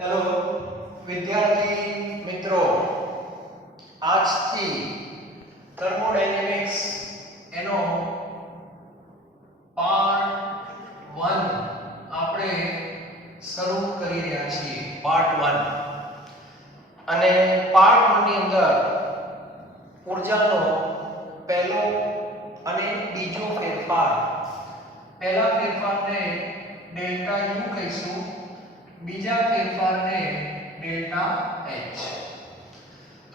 Hello વિદ્યાર્થી મિત્રો, આજથી થર્મોડાયનેમિક્સ એનો પાર્ટ 1 આપણે શરૂ કરી રહ્યા છીએ. પાર્ટ 1 અને પાર્ટ 1 ની અંદર ઊર્જાનો પહેલો અને બીજો ફેરફાર, પહેલા ફેરફારને ડેલ્ટા યુ કહીશું, બીજા ફેરફારને ડેલ્ટા એચ,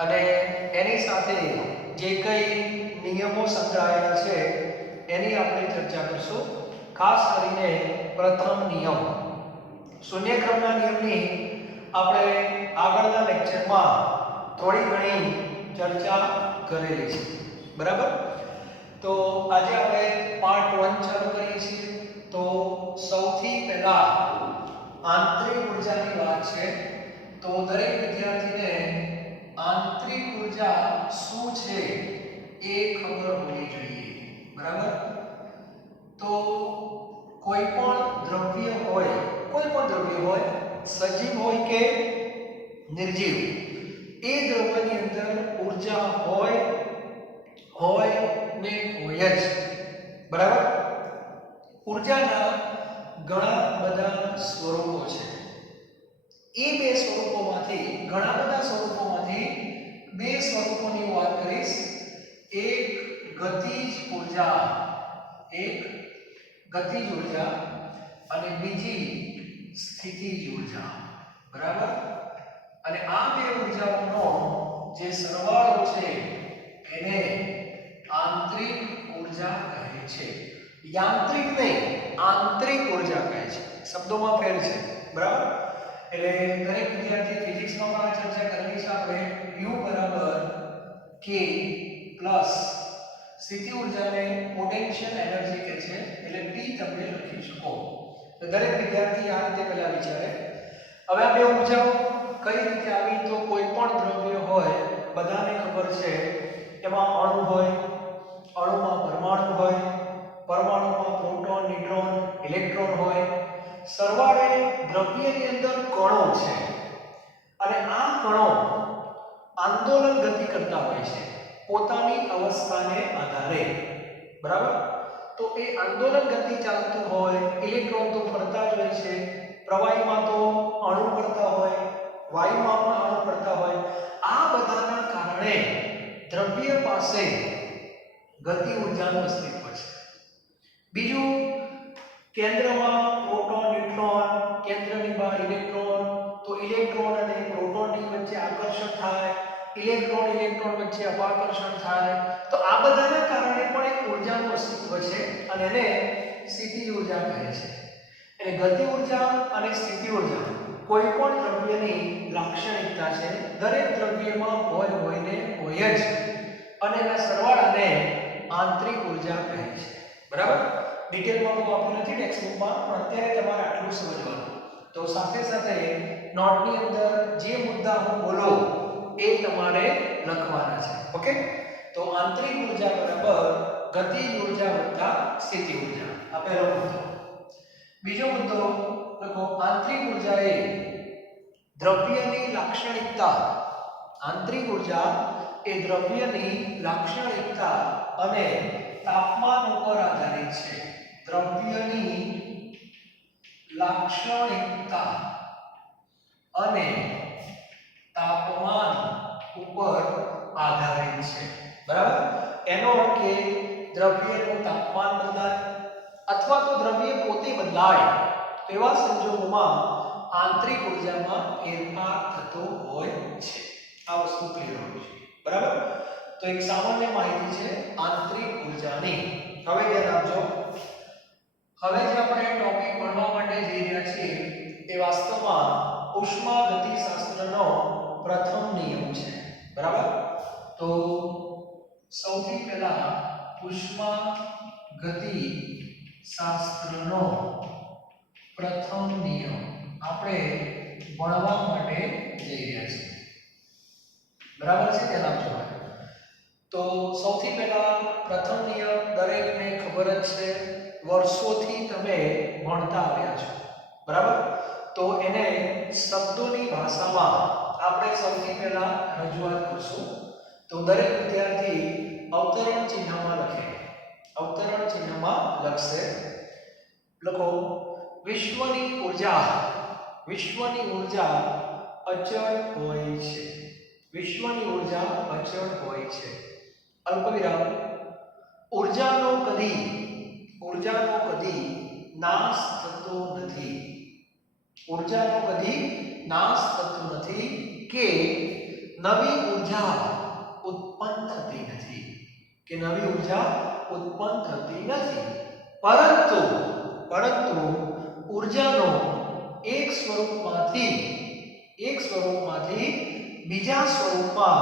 અને એની સાથે જે કઈ નિયમો સંકળાયેલા છે એની આપણે ચર્ચા કરશું. ખાસ કરીને પ્રથમ નિયમ, શૂન્યક્રમના નિયમની આપણે આગળના લેક્ચરમાં થોડી ઘણી ચર્ચા કરેલી છે, બરાબર? તો આજે આપણે પાર્ટ 1 ચાલુ કરીએ છીએ. તો સૌથી પહેલા આંતરિક ઊર્જાની વાત છે, તો દરેક વિદ્યાર્થીને આંતરિક ઊર્જા શું છે એ ખબર હોવી જોઈએ, બરાબર? તો કોઈ પણ દ્રવ્ય હોય, સજીવ હોય કે નિર્જીવ, એ દ્રવ્યની અંદર ઊર્જા હોય ને હોય જ, બરાબર? ઊર્જાના ઘણા બધા સ્વરૂપો છે. એ બે સ્વરૂપોની વાત કરીશ. એક ગતિજ ઊર્જા અને બીજી સ્થિતિજ ઊર્જા, બરાબર? અને આ બે ઊર્જાઓનો જે સરવાળો છે એને આંતરિક ઊર્જા કહે છે. યાંત્રિક નહીં, આંતરિક ઊર્જા કહે છે. શબ્દોમાં ફેર છે, બરાબર? એટલે દરેક વિદ્યાર્થી ફિઝિક્સમાં પણ ચર્ચા કરેલી છે આપણે. U બરાબર K પ્લસ સ્થિતિ ઊર્જાને પોટેન્શિયલ એનર્જી કહે છે, એટલે P તમે લખી શકો. તો દરેક વિદ્યાર્થી આ રીતે પહેલા વિચારે. હવે આ બે ઊર્જાઓ કઈ રીતે આવી? તો કોઈ પણ દ્રવ્ય હોય, બધાને ખબર છે, એમાં અણુ હોય, અણુમાં પરમાણુ હોય, પરમાણુમાં પ્રોટોન, ન્યુટ્રોન, ઇલેક્ટ્રોન હોય. સરવાળે દ્રવ્યની અંદર કણો છે, અને આ કણો આંદોલન ગતિ કરતા હોય છે પોતાની અવસ્થાને આધારે, બરાબર? તો એ આંદોલન ગતિ ચાલતું હોય, ઇલેક્ટ્રોન તો ફરતા જ હોય છે, પ્રવાહીમાં તો અણુ ફરતા હોય, વાયુમાં પણ અણુ ફરતા હોય. આ બધાના કારણે દ્રવ્ય પાસે ગતિ ઊર્જાનું અસ્તિત્વ છે. બીજું, કેન્દ્રમાં પ્રોટોન, ન્યુટ્રોન, કેન્દ્રની બહાર ઇલેક્ટ્રોન, તો ઇલેક્ટ્રોન અને પ્રોટોનની વચ્ચે આકર્ષણ થાય, ઇલેક્ટ્રોન વચ્ચે અપાકર્ષણ થાય. તો આ બધાના કારણે પણ એક ઊર્જાનું અસ્તિત્વ છે, અને એને સ્થિતિ ઊર્જા કહે છે. એટલે ગતિ ઊર્જા અને સ્થિતિ ઊર્જા કોઈ પણ દ્રવ્યની લાક્ષણિકતા છે. દરેક દ્રવ્યમાં હોય જ, અને એના સરવાળાને આંતરિક ઊર્જા કહે છે, બરાબર? ડિટેલમાં બહુ આપ્યું નથી ટેક્સ્ટબુકમાં, પણ અત્યારે તમારે આટલું સમજવાનું. તો સાથે સાથે નોટની અંદર જે મુદ્દા હું બોલું એ તમારે લખવાના છે, ઓકે? તો આંતરિક ઊર્જા બરાબર ગતિજ ઊર્જા વત્તા સ્થિતિ ઊર્જા, આ પહેલો મુદ્દો. બીજો મુદ્દો લખો, આંતરિક ઊર્જા એ દ્રવ્યની લાક્ષણિકતા, આંતરિક ઊર્જા એ દ્રવ્યની લાક્ષણિકતા અને તાપમાન ઉપર આધારિત છે. દ્રવ્યની લાક્ષણિકતા અને તાપમાન ઉપર આધારિત છે, બરાબર? એનો અર્થ કે દ્રવ્યનું તાપમાન બદલાય અથવા તો દ્રવ્ય પોતે બદલાય, તેવા સંજોગોમાં આંતરિક ઊર્જામાં ફેરફાર થતો હોય છે. આ વસ્તુ ક્લિયર હોવી જોઈએ, બરાબર? તો એક સામાન્ય માહિતી છે આંતરિક ઊર્જાની. હવે ધ્યાન આપજો. હવે જે આપણે ટોપિક ભણવા માટે જઈ રહ્યા છીએ એ વાસ્તવમાં ઉષ્માગતિશાસ્ત્રનો પ્રથમ નિયમ છે, બરાબર? તો સૌથી પહેલા ઉષ્માગતિશાસ્ત્રનો પ્રથમ નિયમ આપણે ભણવા માટે જઈ રહ્યા છીએ, બરાબર છે? ધ્યાન આપજો. તો સૌથી પહેલા પ્રથમ નિયમ દરેકને ખબર જ છે, વર્ષોથી તમે ભણતા આવ્યા છો, બરાબર? તો એને શબ્દોની ભાષામાં આપણે સૌથી પહેલા રજૂઆત કરશું. તો દરેક વિદ્યાર્થી અવતરણ ચિહ્નમાં લખે. અવતરણ ચિહ્નમાં લખશે. લખો વિશ્વની ઊર્જા. વિશ્વની ઊર્જા અચળ હોય છે. વિશ્વની ઊર્જા અચળ હોય છે. અલ્પવિરામ. ઊર્જાનો કદી નાશ થતો નથી. ઊર્જાનો કદી નાશ થતો નથી કે નવી ઊર્જા ઉત્પન્ન થતી નથી. કે નવી ઊર્જા ઉત્પન્ન થતી નથી. પરંતુ ઊર્જાનો એક સ્વરૂપમાંથી બીજા સ્વરૂપમાં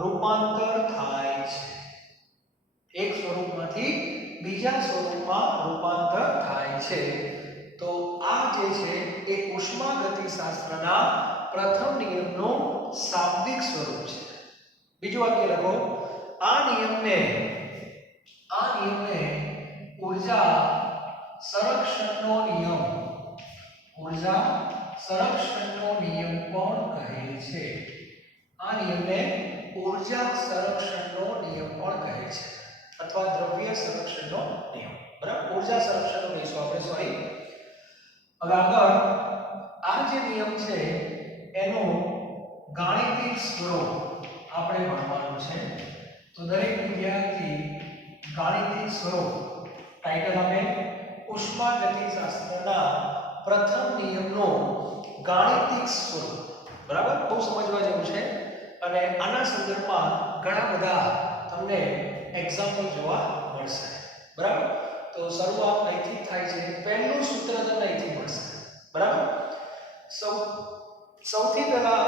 રૂપાંતર થાય છે. એક સ્વરૂપમાંથી બીજા સ્વરૂપમાં રૂપાંતર થાય છે. તો આ જે છે એ ઉષ્માગતિશાસ્ત્રના પ્રથમ નિયમનું શાબ્દિક સ્વરૂપ છે. બીજું વાક્ય લખો. આ નિયમને ઊર્જા સંરક્ષણનો નિયમ. ઊર્જા સંરક્ષણનો નિયમ પણ કહે છે. આ નિયમને ઊર્જા સંરક્ષણનો નિયમ પણ કહે છે અથવા દ્રવ્ય સંરક્ષણનો નિયમ. બરાબર. ઊર્જા સંરક્ષણનો કહીશું આપણે. સોરી. હવે આગળ આ જે નિયમ છે એનો ગાણિતિક સ્વરૂપ આપણે ભણવાનું છે. તો દરેક વિદ્યાર્થી ગાણિતિક સ્વરૂપ ટાઇટલ આપે ઉષ્માગતિશાસ્ત્રના પ્રથમ નિયમનો ગાણિતિક સ્વરૂપ. બરાબર. બહુ સમજવા જેવું છે અને આના સંદર્ભમાં ઘણા બધા તમને એક્ઝામ્પલ જોવા મળશે. બરાબર. તો શરૂઆત અહીંથી થાય છે. પહેલું સૂત્ર તમને અહીંથી મળશે. બરાબર. સૌથી પહેલા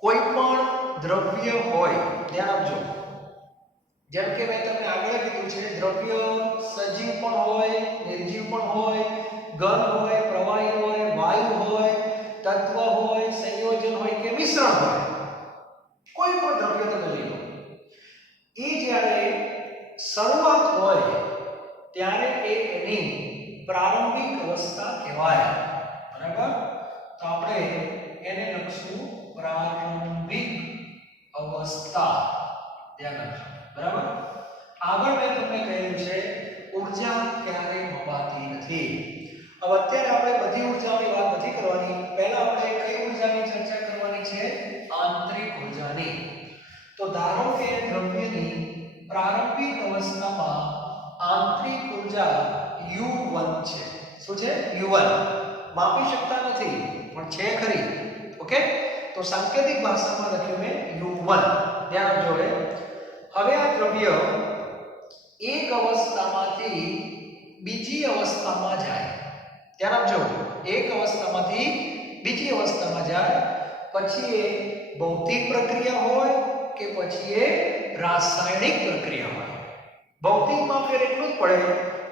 કોઈ પણ દ્રવ્ય હોય, ધ્યાન આપજો. જેમ કે મેં તમને આગળ કીધું છે, દ્રવ્ય સજીવ પણ હોય, નિર્જીવ પણ હોય, ઘન હોય, પ્રવાહી હોય, વાયુ હોય, તત્વ હોય, સંયોજન હોય કે મિશ્રણ હોય. કોઈ પણ દ્રવ્ય તમે લઈ લો. એ જ્યારે શરૂઆત હોય ત્યારે એની પ્રારંભિક અવસ્થા કહેવાય. બરાબર. તો આપણે એને લખશું પ્રારંભિક અવસ્થા. ધ્યાન રાખજો. બરાબર. આગળ મેં તમને કહ્યું છે ઊર્જા ક્યારેય મપાતી નથી. હવે અત્યારે આપણે બધી ઊર્જાની વાત નથી કરવાની. પહેલા આપણે કઈ ઊર્જાની ચર્ચા કરવાની છે? આંતરિક ઊર્જાની. તો ધારો કે દ્રવ્યની પ્રારંભિક અવસ્થામાં આંતરિક ઊર્જા U1 છે. શું છે? U1. માપી શકતા નથી પણ છે ખરી. ઓકે. તો સાંકેતિક ભાષામાં લખ્યું મેં U1. ધ્યાન આપજો. હવે આ દ્રવ્ય એક અવસ્થામાંથી બીજી અવસ્થામાં જાય. ધ્યાન આપજો. એક અવસ્થામાંથી બીજી અવસ્થામાં જાય. પછી એ ભૌતિક પ્રક્રિયા હોય કે પછી એ રાસાયણિક પ્રક્રિયા હોય. ભૌતિકમાં ફેર એટલું જ પડે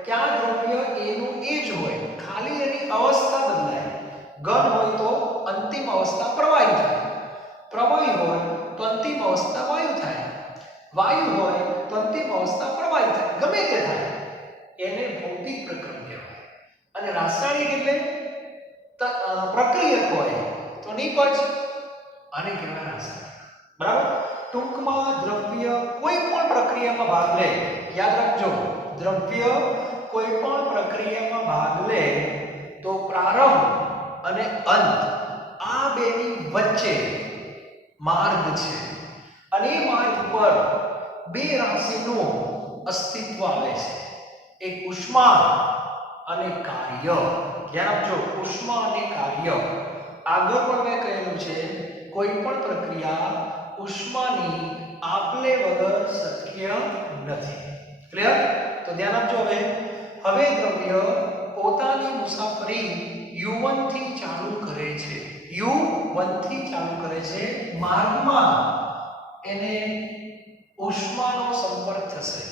કે આ દ્રવ્ય એનું એ જ હોય, ખાલી એની અવસ્થા બદલાય. ઘન હોય તો અંતિમ અવસ્થા પ્રવાહી થાય. પ્રવાહી હોય તો અંતિમ અવસ્થા વાયુ થાય. વાયુ હોય તો અંતિમ અવસ્થા પ્રવાહી થાય. ગમે તે થાય. એને ભૌતિક પ્રક્રિયા કહેવાય. અને રાસાયણિક એટલે પ્રક્રિયક હોય તો નિપજ. આને કહેવાય રાસાયણિક. બરાબર. ટૂંકમાં દ્રવ્ય કોઈ પણ પ્રક્રિયામાં ભાગ લે. યાદ રાખજો. દ્રવ્ય કોઈ પણ પ્રક્રિયામાં ભાગ લે તો પ્રારંભ અને અંત આ બેની વચ્ચે માર્ગ છે. અને એ માર્ગ પર બે રાશિનું અસ્તિત્વ આવે છે. એક ઉષ્મા અને કાર્ય. ધ્યાન આપજો. ઉષ્મા અને કાર્ય. આગળ પણ મેં કહેલું છે કોઈ પણ પ્રક્રિયા ઉષ્માની આપલે વગર શક્ય નથી. ક્લિયર? તો ધ્યાન આપજો. હવે દ્રવ્ય પોતાની મુસાફરી U1 થી ચાલુ કરે છે. U1 થી ચાલુ કરે છે. માર્ગમાં એને ઉષ્માનો સંપર્ક થશે.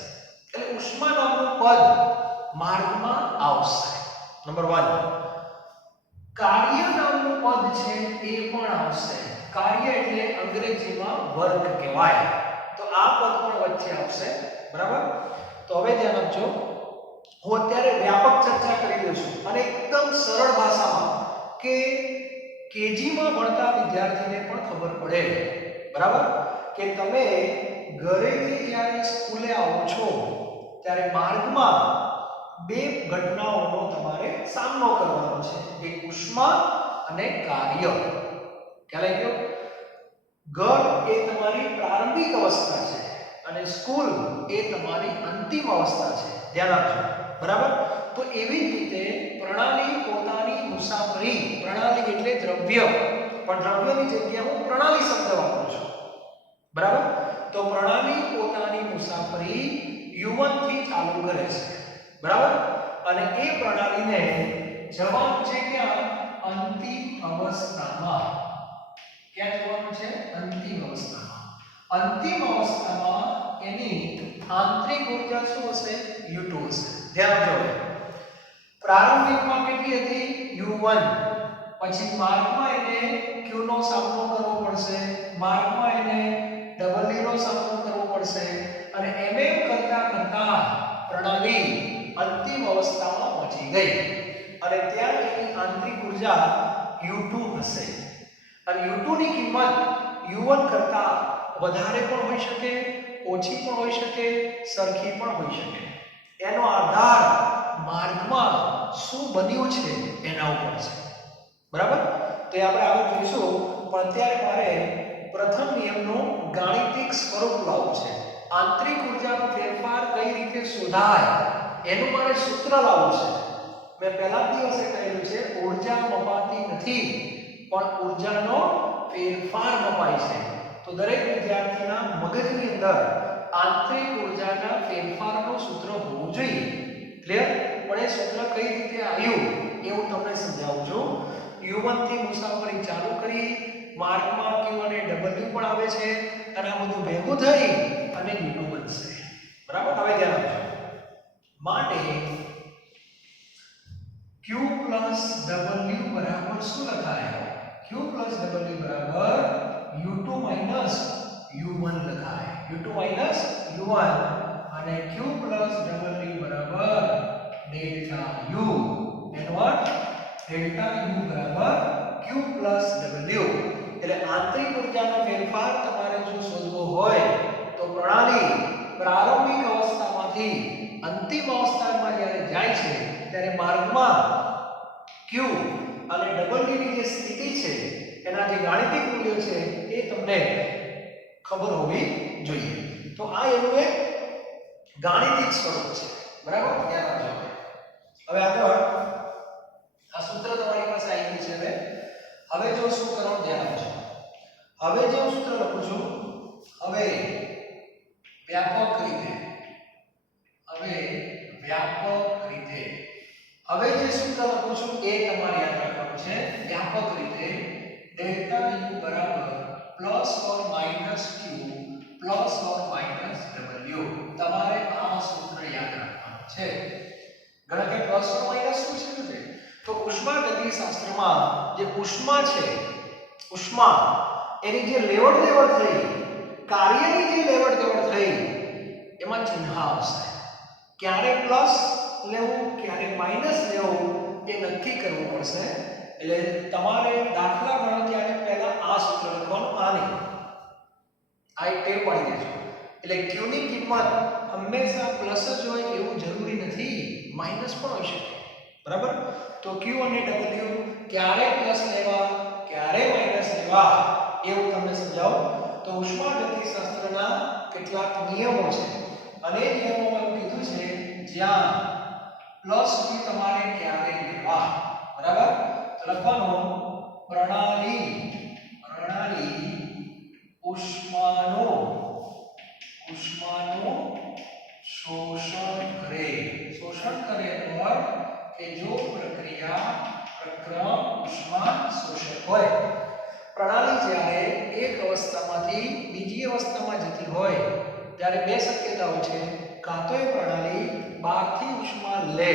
એટલે ઉષ્મા નામનું પદ માર્ગમાં આવશે. નંબર 1. કાર્ય નામનું પદ છે એ પણ આવશે. કાર્ય એટલે અંગ્રેજીમાં વર્ક કહેવાય. તો આ પદ પણ વચ્ચે આવશે. બરાબર. તો હવે ધ્યાન આપજો. હું અત્યારે વ્યાપક ચર્ચા કરી દઉં છું અને એકદમ સરળ ભાષામાં કે કેજી માં ભણતા વિદ્યાર્થીને પણ ખબર પડે, બરાબર, કે તમે ઘરેથી જ્યારે સ્કૂલે આવો છો ત્યારે માર્ગમાં બે ઘટનાઓનો તમારે સામનો કરવાનો છે, એક ઉષ્મા અને કાર્ય. ખ્યાલ આવી ગયો? ઘર એ તમારી પ્રારંભિક અવસ્થા છે અને સ્કૂલ એ તમારી અંતિમ અવસ્થા છે, ધ્યાન આપજો, બરાબર. તો એવી જ રીતે પ્રણાલી પોતાની મુસાફરી, પ્રણાલી એટલે દ્રવ્ય, પણ દ્રવ્યની જગ્યાએ હું પ્રણાલી શબ્દ વાપરું છું, બરાબર. તો પ્રણાલી પોતાની મુસાફરી U1 થી ચાલુ કરે છે, બરાબર, અને એ પ્રણાલીને જવાનું છે ક્યાં? અંતિમ અવસ્થામાં. ક્યાં જવાનું છે? અંતિમ અવસ્થામાં. અંતિમ અવસ્થામાં એની આંતરિક ઉર્જા શું હશે? U2 હશે. ધ્યાન આપજો. પ્રારંભિકમાં કેટલી હતી? U1. પછી માર્ગમાં એને Q નો સામનો કરવો પડશે, માર્ગમાં એને W નો સામનો કરવો પડશે, અને એમ કરતા કરતા પ્રણાલી અંતિમ અવસ્થામાં પહોંચી ગઈ અને ત્યાં એની આંતરિક ઉર્જા U2 હશે. અને U2 ની કિંમત U1 કરતા વધારે પણ હોઈ શકે, ઓછી પણ હોઈ શકે, સરખી પણ હોઈ શકે. એનો આધાર માર્ગમાં શું બન્યું છે એના ઉપર છે, બરાબર. તો એ આપણે આગળ જોઈશું, પણ અત્યારે મારે પ્રથમ નિયમનું ગાણિતિક સ્વરૂપ લાવવું છે. આંતરિક ઉર્જાનો ફેરફાર કઈ રીતે શોધાય એનું મારે સૂત્ર લાવવું છે. મેં પહેલા દિવસે કહેલું છે ઉર્જા મપાતી નથી, પણ ઉર્જાનો ફેરફાર મપાય છે. તો દરેક વિદ્યાર્થીના મગજની અંદર આંતરિક ઉર્જાના ફેરફારનું સૂત્ર હોવું જોઈએ. ક્લિયર? પણ એ સૂત્ર કઈ રીતે આવ્યું એ હું તમને સમજાવું છું. U1 થી મુસાફરી ચાલુ કરી, માર્ગમાં Q અને W પણ આવે છે, અને આ બધું ભેગું થઈ અને U2 બનશે, બરાબર. હવે ધ્યાન આપજો. માટે Q plus W બરાબર શું લખાય? Q plus W બરાબર U2 minus U1 લખાય. U2 minus U1 અને Q plus W બરાબર ડેલ્ટા U. એનો અર્થ ડેલ્ટા U બરાબર Q plus W. એટલે આંતરિક ઉર્જાનો ફેરફાર તમારે જો શોધવો હોય તો પ્રણાલી પ્રારંભિક અવસ્થામાંથી અંતિમ અવસ્થામાં જ્યારે જાય છે ત્યારે માર્ગમાં Q અને W ની જે સ્થિતિ છે એના જે ગાણિતિક મૂલ્યો છે એ તમને ખબર હોવી જોઈએ. તો આ એનું એક ગાણિતિક સ્વરૂપ છે, બરાબર. ધ્યાન રાખજો. હવે આગળ આ સૂત્ર તમારી પાસે આવી ગયું છે. હવે જો શું કરવાનું ધ્યાન આપજો. હવે જે હું સૂત્ર લખું છું, હવે વ્યાપક રીતે હવે જે સૂત્ર લખું છું એ તમારે યાદ રાખવાનું છે. વ્યાપક રીતે ડેલ્ટા U બરાબર plus or minus Q plus or minus W. તમારે આ સૂત્ર યાદ રાખવાનું છે. ઘણા કે પ્લસ ઓર માઈનસ શું છે? તો ઉષ્માગતિશાસ્ત્રમાં જે ઉષ્મા છે, ઉષ્મા એની જે લેવડ દેવડ થઈ, કાર્યની જે લેવડ દેવડ થઈ, એમાં ચિહ્ન આવશે. ક્યારે પ્લસ લેવું, ક્યારે માઈનસ લેવું એ નક્કી કરવું પડશે. એટલે તમારે દાખલા ગણો ત્યારે પહેલા આ સૂત્ર લખવાનું, આને આ એક ટેવ પાડી દેજો. એટલે Q ની કિંમત હંમેશા પ્લસ જ હોય એવું જરૂરી નથી, માઈનસ પણ હોઈ શકે, બરાબર. તો Q અને W ક્યારે પ્લસ લેવા, ક્યારે માઈનસ લેવા એવું તમને સમજાવું. તો ઉષ્માગતિશાસ્ત્રના કેટલાક નિયમો છે અને એ નિયમોમાં એવું કીધું છે જ્યાં પ્લસ Q તમારે ક્યારે લેવા, બરાબર. તો લખવાનું પ્રણાલી ઉષ્માનો શોષણ કરે એનો અર્થ કે જો પ્રક્રમ ઉષ્મા શોષક હોય. પ્રણાલી જ્યારે એક અવસ્થામાંથી બીજી અવસ્થામાં જતી હોય ત્યારે બે શક્યતાઓ છે. કાં તો એ પ્રણાલી બહારથી ઉષ્મા લે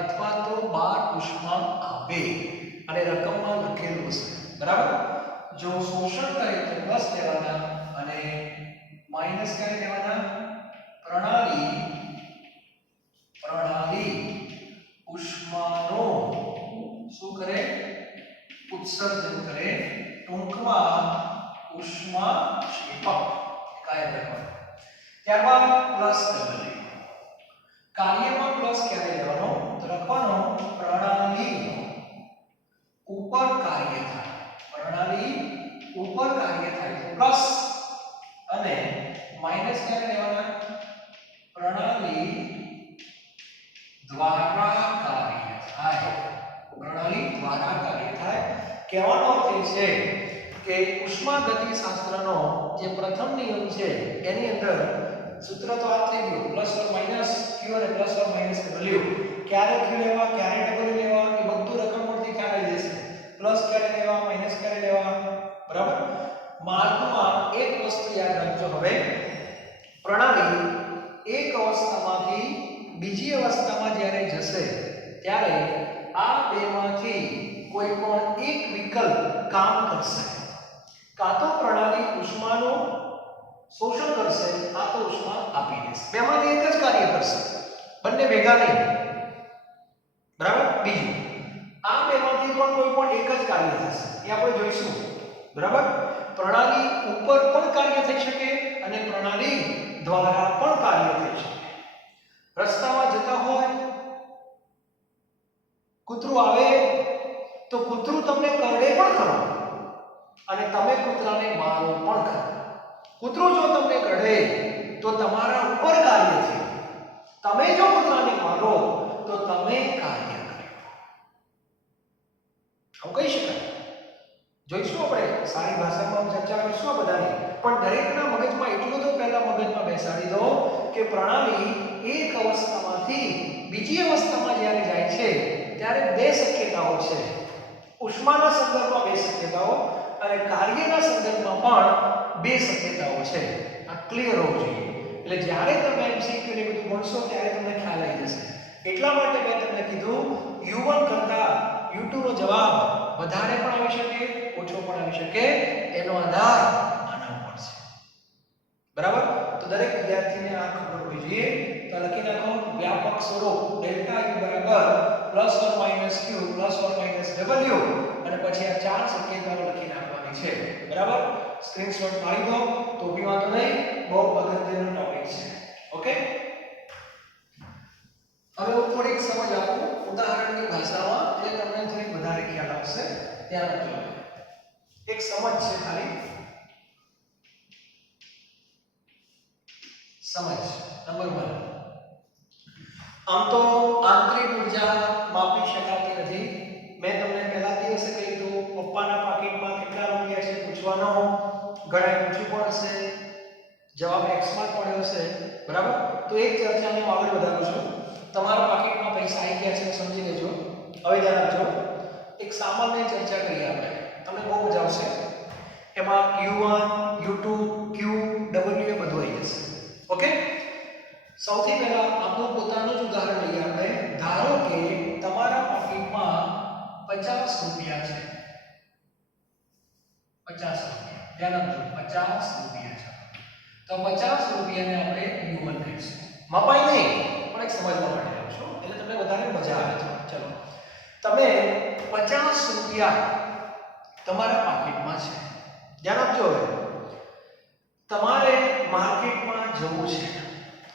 અથવા તો બહાર ઉષ્મા આવે, અને રકમમાં લખેલું હશે, બરાબર. જો શોષણ કરે તો પ્લસ લેવાના અને માઈનસ ક્યારે લેવાના? પ્રણાલી ઉષ્માનો શું કરે? ઉત્સર્જન કરે, ટૂંકમાં ઉષ્માક્ષેપક કાયમ રાખવાનું. ત્યારબાદ પ્લસ W. કાર્યમાં પ્લસ ક્યારે લેવાનો? તો લખવાનો પ્રણાલી ઉપર કાર્ય થાય. પ્રણાલી ઉપર કાર્ય થાય તો પ્લસ, અને માઈનસ ક્યારે લેવાના? પ્રણાલી દ્વારા કાર્ય થાય. પ્રણાલી દ્વારા કાર્ય થાય. કહેવાનો અર્થ એ છે કે ઉષ્માગતિશાસ્ત્રનો જે પ્રથમ નિયમ છે એની અંદર સૂત્ર તો આ થઈ ગયું, પ્લસ ઓર માઈનસ q અને પ્લસ ઓર માઈનસ w. ક્યારે q લેવા, ક્યારે w લેવા, એ બધું રકમ પરથી ખ્યાલ આવી જશે. પ્લસ ક્યારે લેવા, માઈનસ ક્યારે લેવા, બરાબર. માર્ગમાં એક વસ્તુ યાદ રાખજો. હવે પ્રણાલી એક અવસ્થામાંથી બીજી અવસ્થામાં જ્યારે જશે ત્યારે આ બેમાંથી કોઈ પણ એક વિકલ્પ કામ કરશે. કાં તો પ્રણાલી ઉષ્માનું શોષણ કરશે, કાં તો ઉષ્મા આપી દેશે. બેમાંથી એક જ કાર્ય કરશે, બંને ભેગા નહીં, બરાબર. બીજું, આ બેમાંથી પણ કોઈ પણ એક જ કાર્ય થશે, એ આપણે જોઈશું, બરાબર. પ્રણાલી ઉપર પણ કાર્ય થઈ શકે અને પ્રણાલી દ્વારા પણ કાર્ય થઈ શકે. રસ્તામાં જતા હોય, કૂતરું આવે તો કૂતરું તમને કરડે પણ ખરો અને તમે કૂતરાને મારો પણ ખરો. કૂતરું જો તમને કરડે તો તમારા ઉપર કાર્ય છે, તમે જો કૂતરાને મારો તો તમે કાર્ય કર્યું. આમ કહી શકાય. જોઈશું આપણે સારી ભાષામાં ચર્ચા કરીશું આ બધાની, પણ દરેકના મગજમાં એટલું તો પહેલા મગજમાં બેસાડી દો કે પ્રણાલી એક અવસ્થામાંથી બીજી અવસ્થામાં જ્યારે જાય છે ત્યારે બે શક્યતાઓ છે. ઉષ્માના સંદર્ભમાં બે શક્યતાઓ અને કાર્યના સંદર્ભમાં પણ બે શક્યતાઓ છે. આ ક્લિયર હોવું જોઈએ. એટલે જ્યારે તમે MCQ ને બધું ભણશો ત્યારે તમને ખ્યાલ આવી જશે. એટલા માટે મેં તમને કીધું U1 કરતા U2 નો જવાબ વધારે પણ આવી શકે, ઓછો પણ આવી શકે. એનો આધાર આના ઉપર છે, બરાબર. તો દરેક વિદ્યાર્થીને આ ખબર હોવી જોઈએ. તો લખી નાખો વ્યાપક સ્વરૂપ ડેલ્ટા U બરાબર plus or minus q plus or minus w, અને પછી આ ચાર શક્યતાઓ લખી નાખવાની છે, બરાબર. સ્ક્રીનશોટ મારી દો તો બી વાંધો નહીં, બહુ અગત્યનો ટોપિક છે. ઓકે, હવે હું થોડીક સમજ આપું ઉદાહરણની ભાષામાં, એટલે તમને થોડી વધારે ખ્યાલ આવશે. ધ્યાન આપજો. એક સમજ છે, ખાલી સમજ. નંબર 1, આમ તો આંતરિક ઉર્જા માપી શકાતી નથી. મેં તમને પહેલા દિવસે કહ્યું પપ્પાના પાકીટમાં કેટલા રૂપિયા છે પૂછવાનો, ઘણા પૂછ્યું પણ હશે, જવાબ x માં પડ્યો હશે, બરાબર. તો એક ચર્ચાને હું આગળ વધારું છું. તમારા પાકીટમાં પૈસા આવી ગયા છે સમજી લેજો. હવે ધ્યાન આપજો. એક સામાન્ય ચર્ચા કરીએ આપણે, તમને બહુ મજા આવશે. એમાં U1 U2 Q W એ બધું આવી જશે. ઓકે, સૌથી પહેલા આપણું પોતાનું જ ઉદાહરણ લઈએ આપણે. ધારો કે તમારા પાકીટમાં 50 રૂપિયા છે. 50 રૂપિયા, ધ્યાન આપજો, 50 રૂપિયા છે. તો 50 રૂપિયાને આપણે U1 કહીશું. મપાઈ નહીં, પણ એક સમજવા માટે લઉં છું એટલે તમને વધારે મજા આવે છે. ચલો, તમે 50 રૂપિયા તમારા પાકીટમાં છે. ધ્યાન આપજો. હવે તમારે માર્કેટમાં જવું છે,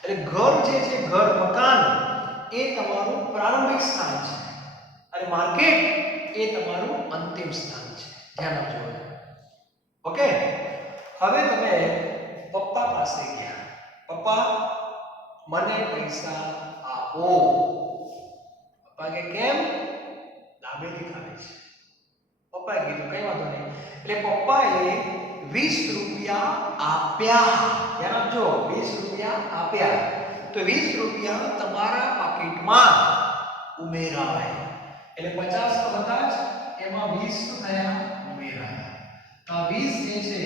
એટલે ઘર જે છે, ઘર મકાન એ તમારું પ્રારંભિક સ્થાન છે અને માર્કેટ એ તમારું અંતિમ સ્થાન છે. ધ્યાન આપજો. ઓકે, હવે તમે પપ્પા પાસે ગયા. પપ્પા મને પૈસા આપો. પપ્પા કે કેમ? દાબેલી ખાવી છે. પપ્પાએ કીધું કઈ વાંધો નહીં. એટલે પપ્પાએ 20 રૂપિયા આપ્યા. ધ્યાન આપજો, 20 રૂપિયા આપ્યા. તો 20 રૂપિયા તમારા પાકીટમાં ઉમેરાય. એટલે 50 તો હતા જ, એમાં 20 થયા ઉમેરાયા. તો આ 20 જે છે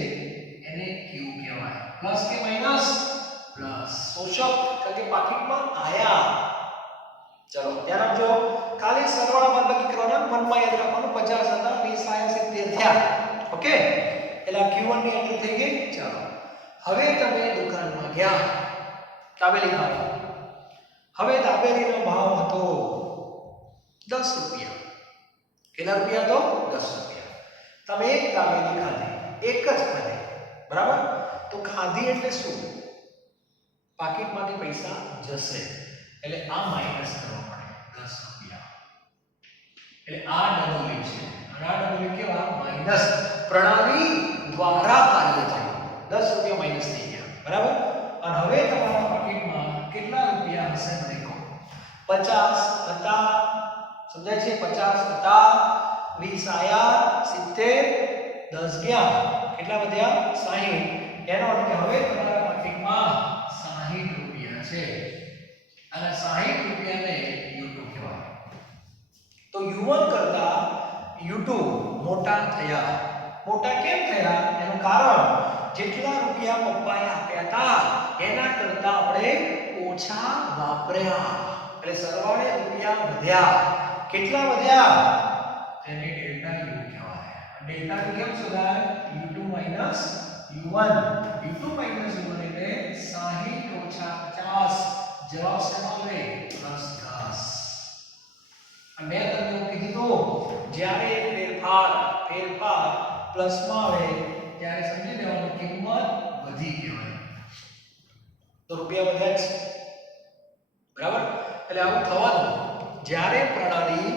એને Q કહેવાય. પ્લસ કે માઈનસ? પ્લસ. શોષક કારણ કે પાકીટમાં આયા. ચલો ધ્યાન આપજો. ખાલી સરવાળા બાદબાકી કરવાના, મનમાં યાદ રાખવાનું. 50 હતા, 20 આયા, 70 થયા. ઓકે, એટલે Q1 ની એન્ટ્રી થઈ ગઈ. ચાલો, હવે તમે દુકાનમાં ગયા દાબેલી ખાવા. હવે દાબેલીનો ભાવ હતો 10 રૂપિયા. કેટલા રૂપિયા હતો? 10 રૂપિયા. તમે એક દાબેલી ખાધી, એક જ ખાધી, બરાબર? તો ખાધી એટલે શું? પાકીટમાંથી પૈસા જશે, એટલે આ માઈનસ કરવા પડે 10 રૂપિયા. એટલે આ ડબલ્યુ છે અને આ ડબલ્યુ કેવા માઈનસ પ્રણાલી દ્વારા કાર્ય થયું. 10 રૂપિયા માઈનસ થઈ ગયા, બરાબર? અને હવે તમારા પાકીટમાં કેટલા રૂપિયા હશે મને કહો. 50 હતા, સમજાય છે? 50 હતા, 20 આયા, 70, 10 ગયા, કેટલા વધ્યા? 60. એનો અર્થ કે હવે તમારા પાકીટમાં 60 રૂપિયા છે અને 60 રૂપિયાને U2 કહેવાય. તો U1 કરતા U2 મોટા થયા. મોટા કેમ થયા? એનું કારણ જેટલા રૂપિયા પપ્પાએ આપ્યા હતા એના કરતા આપણે ઓછા વાપર્યા, એટલે સરવાળે રૂપિયા વધ્યા. કેટલા વધ્યા? તેને ડેલ્ટા U કહેવાય. ડેલ્ટા U કેમ શોધાય? U2 U1. U2 U1 એટલે 60 ઓછા 50. જવાબ શેનો આવે? +10. અને મેં તમને કીધું તો જ્યારે ફેરફાર પ્લસમાં આવે ત્યારે સમજી લેવાનું કિંમત વધી કહેવાય. તો રૂપિયા વધ્યા છે, બરાબર? એટલે આવું થવાનું જ્યારે પ્રણાલી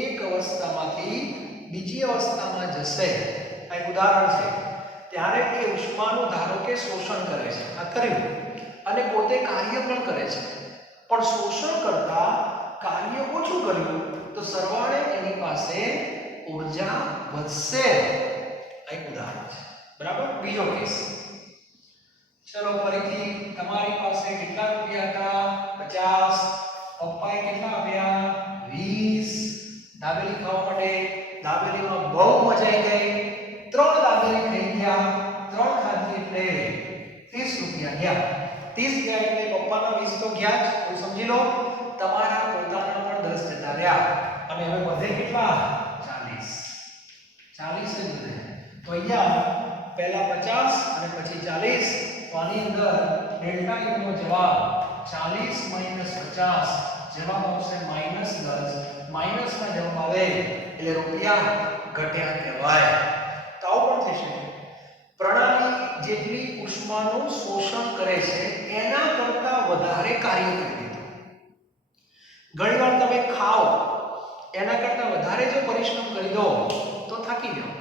એક અવસ્થામાંથી બીજી અવસ્થામાં જશે. આ એક ઉદાહરણ છે. ત્યારે એ ઉષ્માનું ધારો કે શોષણ કરે છે, આ કર્યું, અને પોતે કાર્ય પણ કરે છે, પણ શોષણ કરતા કાર્ય ઓછું કર્યું તો સરવાળે એની પાસે ઊર્જા વધશે. આ એક ઉદાહરણ છે, બરાબર? બીજો કેસ, ચલો ફરીથી તમારી પાસે કેટલા રૂપિયા હતા? 50. પપ્પાએ કેટલા આપ્યા? 20. દાબેલી ખાવા માટે દાબેલીમાં બહુ મજા આવી ગઈ. 3 દાબેલી ખાઈ ગયા. 3 ખાધી એટલે 30 રૂપિયા ગયા. 30 ગયા એટલે પપ્પાના 20 તો ગયા જ. તો સમજી લો તમારા પોતાના પણ 10 જતા રહ્યા અને હવે વધે કેટલા? 40. 40 જ વધે. તો અહીંયા પહેલા 50 અને પછી 40. તો આની અંદર ડેલ્ટા U નો જવાબ 40 - 50 જવાબ આવશે -10. માઈનસમાં જવાબ આવે એટલે રૂપિયા ઘટ્યા કહેવાય. તો આવું પણ થઈ શકે. પ્રણાલી જેટલી ઉષ્માનું શોષણ કરે છે એના કરતા વધારે કાર્ય કરી દીધું. ઘણીવાર તમે ખાઓ એના કરતા વધારે જો પરિશ્રમ કરી દો તો થાકી જાઓ.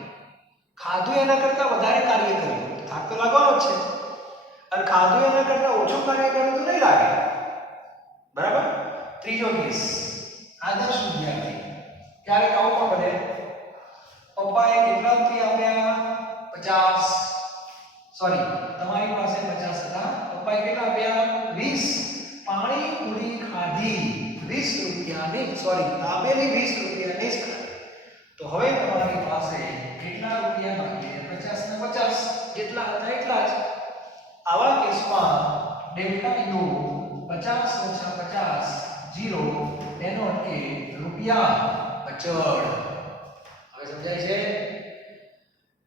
ખાધું એના કરતા વધારે કાર્ય કર્યું, થાક તો લાગવાનો જ છે. અને ખાધું એના કરતા ઓછું કાર્ય કર્યું તો નહીં લાગે, બરાબર? ત્રીજો કેસ, આદર્શ વિદ્યાર્થી. ક્યારેક આવું પણ બને, પપ્પાએ કેટલા રૂપિયા આપ્યા? 50. સોરી, તમારી પાસે 50 હતા, પપ્પાએ કેટલા આપ્યા? 20. પાણી પૂરી ખાધી 20 રૂપિયાની, સોરી દાબેલી 20 રૂપિયાની જ ખાધી. તો હવે તમારી પાસે કેટલા રૂપિયા બાકી છે? 50 ને 50, જેટલા હતા એટલા જ. આવા કેસમાં ડેલ્ટા U 50 - 50 0. એનો અર્થ કે રૂપિયા અચળ. હવે સમજાય છે?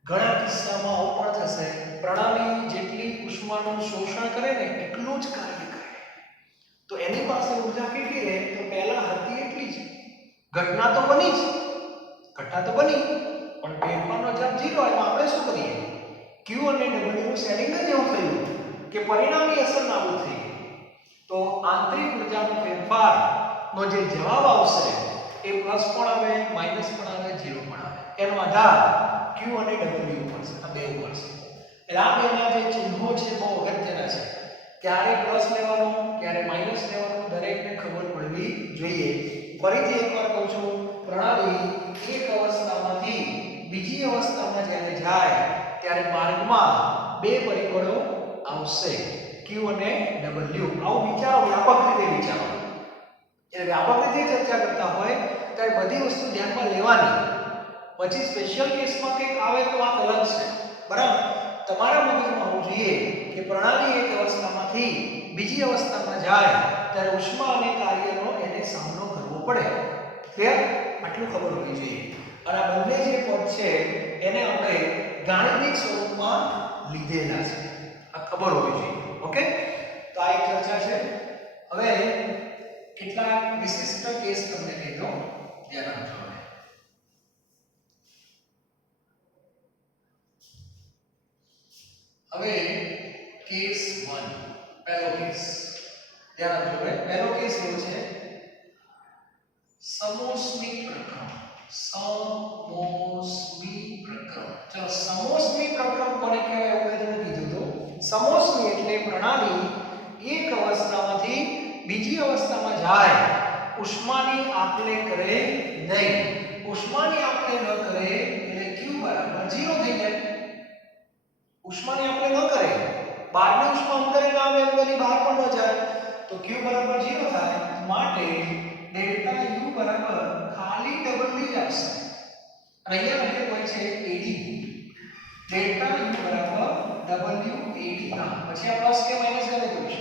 ઘણા કિસ્સામાં આવું પણ થશે, પ્રણાલી જેટલી ઉષ્માનું શોષણ કરે ને એટલું જ કાર્ય કરે. તો એની પાસે ઊર્જા કેટલી રહે? તો પહેલા હતી એટલી જ. ઘટના તો બની જ, ઘટના તો બની, પણ ફેરફારનો જવાબ 0. એમાં આપણે શું કરીએ? Q અને W નું સેટિંગ જ એવું થયું કે પરિણામી અસર નાબૂદ થઈ ગઈ. તો આંતરિક ઊર્જાનો ફેરફારનો જે જવાબ આવશે એ પ્લસ પણ આવે, માઈનસ પણ આવે, 0 પણ આવે. એનો આધાર Q અને W ઉપર છે, આ બે ઉપર છે. એટલે આ બેના જે ચિહ્નો છે બહુ અગત્યના છે. ક્યારે પ્લસ લેવાનું, ક્યારે માઈનસ લેવાનું, દરેકને ખબર પડવી જોઈએ. ફરીથી એકવાર કહું છું, પ્રણાલી એક અવસ્થામાંથી બીજી અવસ્થામાં જ્યારે જાય ત્યારે માર્ગમાં બે પરિબળો આવશે, Q અને W. આવું વિચારો, વ્યાપક રીતે વિચારો. એટલે વ્યાપક રીતે ચર્ચા કરતા હોય ત્યારે બધી વસ્તુ ધ્યાનમાં લેવાની. પછી સ્પેશિયલ કેસમાં કંઈક આવે તો વાત અલગ છે, બરાબર? તમારા મગજમાં હોવું જોઈએ કે પ્રણાલી એક અવસ્થામાંથી બીજી અવસ્થામાં જાય ત્યારે ઉષ્મા અને કાર્યનો એને સામનો કરવો પડે. ક્લિયર? આટલું ખબર હોવી જોઈએ. અને આ બંને જે પદ છે એને આપણે ગાણિતિક સ્વરૂપમાં લીધેલા છે, આ ખબર હોવી જોઈએ. ઓકે? તો આ એક ચર્ચા છે. હવે કેટલાક વિશિષ્ટ કેસ તમને કહી દઉં, ધ્યાન આપજો. હવે કેસ 1 પહેલો કેસ ધ્યાન આપજો. હવે પહેલો કેસ એવો છે સમોષ્મી પ્રકરણ. સમોષ્મી પ્રકરણ. ચલો સમોષ્મી પ્રકરણ કોને કહેવાય એવું મેં તમને કીધું હતું. સમોષ્મી એટલે પ્રણાલી એક અવસ્થામાંથી બીજી અવસ્થામાં જાય ઉષ્માની આપલે કરે નહીં. ઉષ્માની આપલે ન કરે એટલે Q બરાબર 0 થઈ જાય. ઉષ્માની આપલે ન કરે, બહારની ઉષ્મા અંદરે ના આવે, અંદરની બહાર પણ ન જાય, તો Q બરાબર 0 થાય. માટે ડેલ્ટા U બરાબર ખાલી W જ આવશે. અને અહીંયા લખેલું હોય છે AD. ડેલ્ટા U બરાબર W AD. પછી આ પ્લસ કે માઈનસ ગમે તે હોય.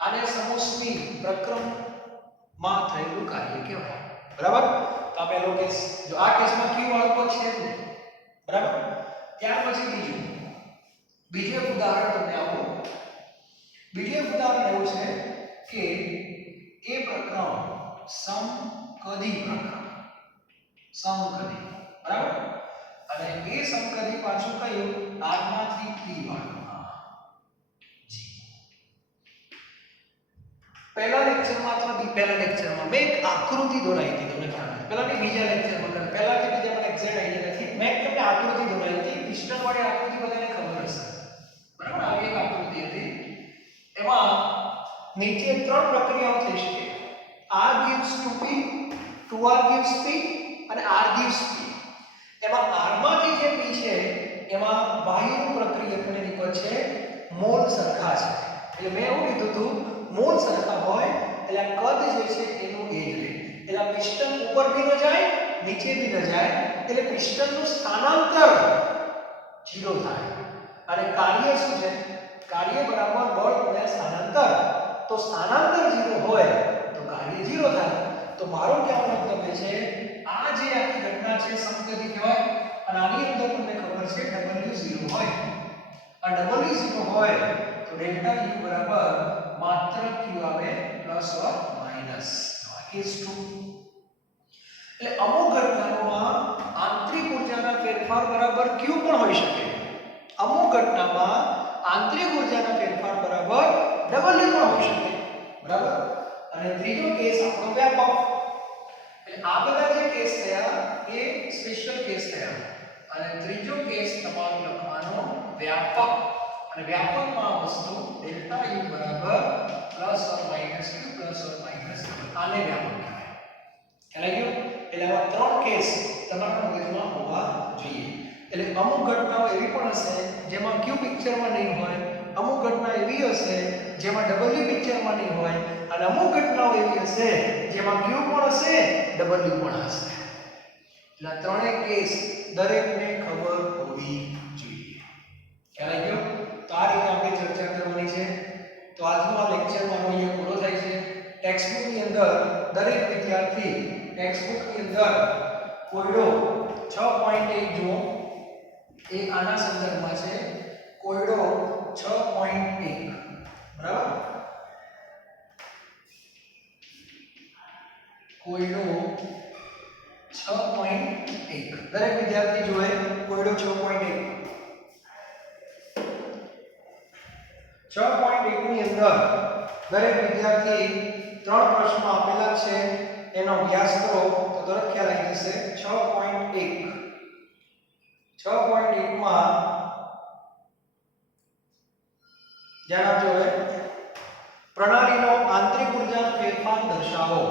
આને સમોષ્મી પ્રક્રમમાં થયેલું કાર્ય કહેવાય. બરાબર? તો આ પહેલો કેસ. જો આ કેસમાં Q વાળો પદ છે જ નહીં. બરાબર? ત્યાર પછી બીજું એક ઉદાહરણ તમને આપું. બીજું એક ઉદાહરણ એવું છે કે એ પ્રકરણ સમકદી પ્રકરણ. સમકદી. બરાબર? અને એ સમકદી પાછું કયું? R માંથી P વાળું. પહેલા લેક્ચરમાં અથવા પહેલા લેક્ચરમાં મેં એક આકૃતિ દોરાઈ હતી, તમને ખ્યાલ છે. પહેલાની બીજા લેક્ચરમાં કરે. પહેલાથી બીજા મને એક્ઝેક્ટ આઈડિયા નથી. મેં તમને આકૃતિ દોરાઈ હતી. પિસ્ટન વાળી આકૃતિ બધાને ખબર હશે. બરાબર? આવી એક આકૃતિ હતી. એમાં નીચે ત્રણ પ્રક્રિયાઓ થઈ શકે. R gives to P, 2R gives P અને R gives P. એમાં R માંથી જે P છે એમાં વાયુનું પ્રક્રિયકને નિકટ છે મોલ સરખા છે. એટલે મેં એવું કીધું હતું મોલ સરખા હોય એટલે કદ જે છે એનું એ જ રહે. એટલે પિસ્ટન ઉપર બી ન જાય, નીચે બી ન જાય, એટલે પિસ્ટનનું સ્થાનાંતર 0 થાય. અને કાર્ય શું છે? કાર્ય બરાબર બળ ગુણ્યા સ્થાનાંતર. તો સ્થાનાંતર 0 હોય તો કાર્ય 0 થાય. તો મારો કહેવાનો મતલબ એ છે આ જે આખી ઘટના છે સમકદી કહેવાય. અને આની અંદર તમને ખબર છે W0 હોય. આ W0 હોય તો ડેલ્ટા U બરાબર માત્ર Q આવે પ્લસ ઓર માઈનસ. કેસ 2. એટલે અમુક ઘટનાઓમાં આંતરિક ઊર્જાના ફેરફાર બરાબર Q પણ હોઈ શકે. અમુક ઘટનામાં આંતરિક ઊર્જાના ફેરફાર બરાબર W પણ હોઈ શકે. બરાબર? અને ત્રીજો કેસ આપણો વ્યાપક. એટલે આ બધા જે કેસ થયા એ સ્પેશિયલ કેસ થયા. અને ત્રીજો કેસ તમારો લખવાનો વ્યાપક. અને વ્યાપકમાં આ વસ્તુ ડેલ્ટા U બરાબર plus or minus Q plus or minus. આને વ્યાપક કહેવાય. ખ્યાલ આવ્યો? એટલે આવા ત્રણ કેસ તમારા મગજમાં હોવા જોઈએ. એટલે અમુક ઘટનાઓ એવી પણ હશે જેમાં Q પિક્ચરમાં નહીં હોય, અમુક ઘટના એવી હશે જેમાં W પિક્ચરમાં નહીં હોય, અને અમુક ઘટનાઓ એવી હશે જેમાં Q પણ હશે, W પણ હશે. એટલે આ ત્રણેય કેસ દરેકને ખબર હોવી જોઈએ. ખ્યાલ આવ્યો? તો આ રીતે આપણે ચર્ચા કરવાની છે. તો આજનો આ લેક્ચર મારો અહીંયા પૂરો થાય છે. ટેક્સ્ટબુકની અંદર દરેક વિદ્યાર્થી ટેક્સ્ટબુકની અંદર કોયડો 6.1 જુઓ. એ આના સંદર્ભમાં છે. કોયડો 6.1. બરાબર? કોયડો 6.1 દરેક વિદ્યાર્થી જોવે કોયડો 6.1. 6.1 ની અંદર દરેક વિદ્યાર્થી ત્રણ પ્રશ્નો આપેલા છે. એનો અભ્યાસ કરો તો તરત ખ્યાલ આવી જશે. 6.1 માં ધ્યાન આપજો. હવે પ્રણાલીનો આંતરિક ઊર્જા ફેરફાર દર્શાવો.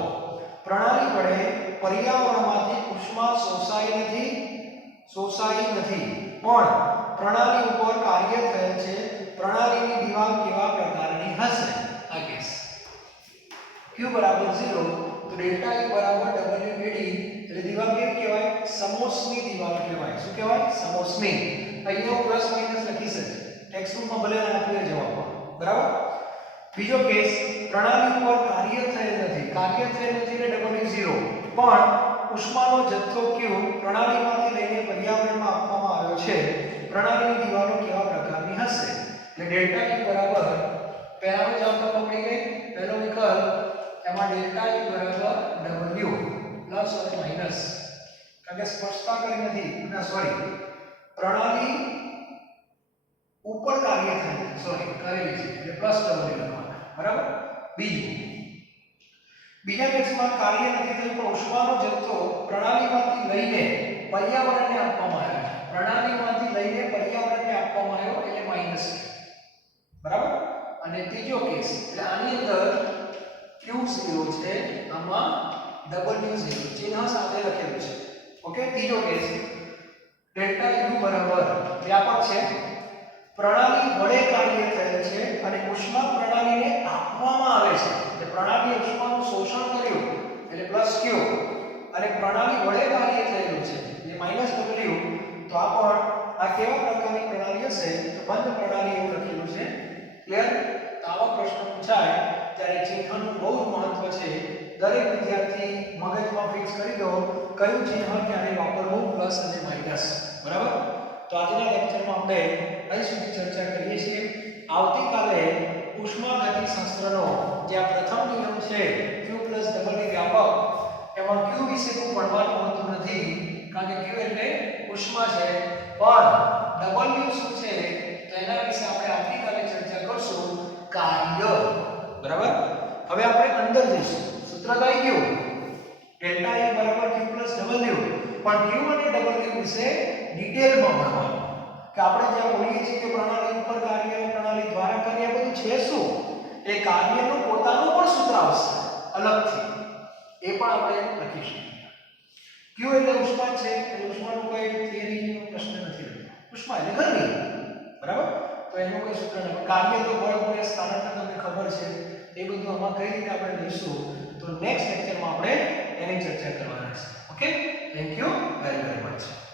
પ્રણાલી વડે પર્યાવરણમાંથી ઉષ્મા શોષાઈ નથી પણ પ્રણાલી ઉપર કાર્ય થયેલ છે. પ્રણાલીની દિવાલ કેવા પ્રકારની હશે? આ કેસ Q બરાબર 0 તો ડેલ્ટા U બરાબર W AD. એટલે દિવાલ કેવી કહેવાય? સમોષ્મી દિવાલ કહેવાય. શું કહેવાય? સમોષ્મી. અહીંયા પ્લસ માઈનસ લખી શકે. ટેક્સ્ટબુકમાં ભલે ના આપેલ જવાબમાં. બરાબર? બીજો કેસ પ્રણાલી ઉપર કાર્ય થયેલ નથી. કાર્ય થયેલ નથી એટલે W0 પણ ઉષ્માનો જથ્થો Q પ્રણાલીમાંથી લઈને પર્યાવરણમાં આપવામાં આવ્યો છે. પ્રણાલીની દિવાલો કેવા પ્રકારની હશે? એટલે ડેલ્ટા U બરાબર પહેલાનો જવાબ તો મળી ગઈ. પહેલો વિકલ્પ એમાં ડેલ્ટા U બરાબર W પ્લસ ઓર માઈનસ. કારણ કે સ્પષ્ટતા કરી નથી. ના સોરી, પ્રણાલી ઉપર કાર્ય થયેલું સોરી કરેલી છે એટલે પ્લસ ડબલ લખવાના બરાબર બીજા કેસમાં કાર્ય નથી થયું પણ ઉષ્માનો જથ્થો પ્રણાલીમાંથી લઈને પર્યાવરણને આપવામાં આવ્યો છે પ્રણાલીમાંથી લઈને પર્યાવરણને આપવામાં આવ્યો એટલે માઈનસ બરાબર અને ત્રીજો કેસ એટલે આની અંદર Q0 છે આમાં W0 ચિહ્ન સાથે લખેલું છે ઓકે ત્રીજો કેસ ડેલ્ટા U બરાબર વ્યાપક છે પ્રણાલી વડે કાર્ય થયેલ છે અને ઉષ્મા પ્રણાલીને આપવામાં આવે છે એટલે પ્રણાલીએ ઉષ્માનું શોષણ કર્યું એટલે પ્લસ Q અને પ્રણાલી વડે કાર્ય થયેલું છે એટલે માઈનસ W તો આ પણ આ કેવા પ્રકારની પ્રણાલી હશે તો બંધ પ્રણાલી એવું લખેલું છે ક્લિયર તો આવા પ્રશ્નો પૂછાય ત્યારે ચિહ્નનું બહુ જ મહત્વ છે દરેક વિદ્યાર્થી મગજમાં ફિક્સ કરી દો કયું ચિહ્ન ક્યારે વાપરવું પ્લસ અને માઈનસ બરાબર તો આજના લેક્ચરમાં આપણે અહીં સુધી ચર્ચા કરીએ છીએ આવતીકાલે ઉષ્માગતિશાસ્ત્રનો જે આ પ્રથમ નિયમ છે Q W વ્યાપક એમાં Q વિશે કોઈ ભણવાનું હોતું નથી કારણ કે Q એટલે ઉષ્મા છે પણ W શું છે તો એના વિશે આપણે આવતીકાલે ચર્ચા કરશું કાર્ય બરાબર હવે આપણે અંદર જઈશું સૂત્ર તો આવી ગયું ડેલ્ટા E બરાબર Q W પણ Q અને W વિશે ડિટેલમાં ભણવાનું કે આપણે જે બોલીએ છીએ કે પ્રણાલી ઉપર કાર્ય પ્રણાલી દ્વારા કાર્ય બધું છે શું એ કાર્યનું પોતાનું પણ સૂત્ર આવશે અલગથી એ પણ આપણે લખીશું Q એટલે ઉષ્મા છે એટલે ઉષ્માનો કોઈ થિયરીનો પ્રશ્ન નથી ઉષ્મા એટલે ગરમી બરાબર તો એનું કોઈ સૂત્ર નથી કાર્ય તો બળ ગુણ્યા સ્થાનાંતર તમને ખબર છે એ બધું આમાં કઈ રીતે આપણે લઈશું તો નેક્સ્ટ લેક્ચરમાં આપણે એની ચર્ચા કરવાના છે okay thank you very much